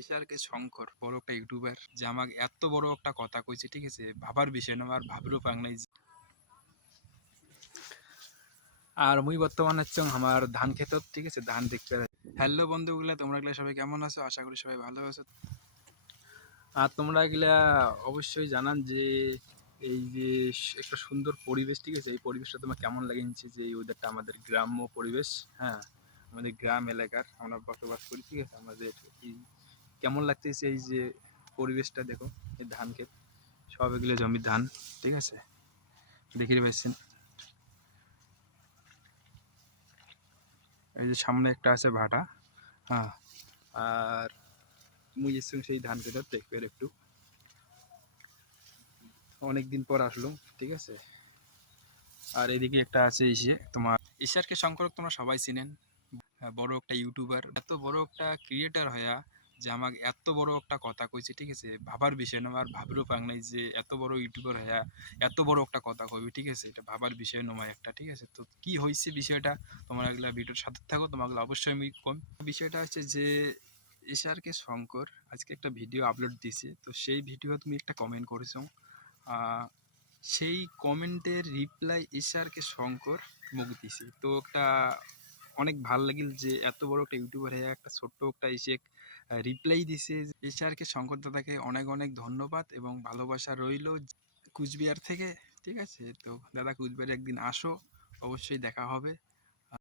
এশারকে শঙ্কর বড় একটা ইউটিউবার যে আমাকে এত বড় একটা কথা কইছে, ঠিক আছে, ভাবার বিষয় না, আর ভাবিরও পাং নাই। আর মুই বর্তমানে হচ্ছে আমার ধান ক্ষেতত, ঠিক আছে, ধান দেখতে। হ্যালো বন্ধুগুলা, তোমরা গেলে সবাই কেমন আছো? আশা করি সবাই ভালো আছো। আর তোমরা গেলা অবশ্যই জানান যে এই যে একটা সুন্দর পরিবেশ, ঠিক আছে, এই পরিবেশটা তোমার কেমন লাগেছে, যে এই ওয়েদারটা আমাদের গ্রাম্য পরিবেশ। হ্যাঁ, আমাদের গ্রাম এলাকার আমরা বসবাস করি, ঠিক আছে। আমাদের এই কেমন লাগতেছে এই যে পরিবেশটা, দেখো এই ধান ক্ষেত, সব এগুলো জমির ধান, ঠিক আছে, দেখিয়ে পাচ্ছেন। এই যে সামনে একটা আছে ভাটা। হ্যাঁ, আর মুই এসছি সেই ধান ক্ষেত দেখবে একটু, অনেকদিন পর আসলো, ঠিক আছে। আর এদিকে একটা আছে ইসে তোমার ঈশারকে শঙ্করক, তোমরা সবাই চিনেন। বড় একটা ইউটিউবার, এত বড় একটা ক্রিয়েটার হয়া যে আমাকে এত বড় একটা কথা কইছে, ঠিক আছে, ভাবার বিষয় না, আর ভাবিরও পাং নাই যে এত বড় ইউটিউবার হয়া এত বড় একটা কথা কইবে, ঠিক আছে। এটা ভাবার বিষয় নয় একটা, ঠিক আছে। তো কি হয়েছে বিষয়টা, তোমরা এগুলা ভিডিওর সাথে থাকো, তোমাকে অবশ্যই আমি কম। বিষয়টা হচ্ছে যে ঈশারকে শঙ্কর আজকে একটা ভিডিও আপলোড দিছে, তো সেই ভিডিও তুমি একটা কমেন্ট করেছো। সেই কমেন্টের রিপ্লাই ঈশারকে শঙ্কর মুখ দিছে, তো একটা অনেক ভাল লাগিল যে এত বড় একটা ইউটিউবার হয়ে একটা ছোট্ট একটা এসে রিপ্লাই দিছে। ঈশারকে শঙ্কর দাদাকে অনেক অনেক ধন্যবাদ এবং ভালোবাসা রইল কুচবিহার থেকে, ঠিক আছে। তো দাদা কুচবিহারে একদিন আসো, অবশ্যই দেখা হবে।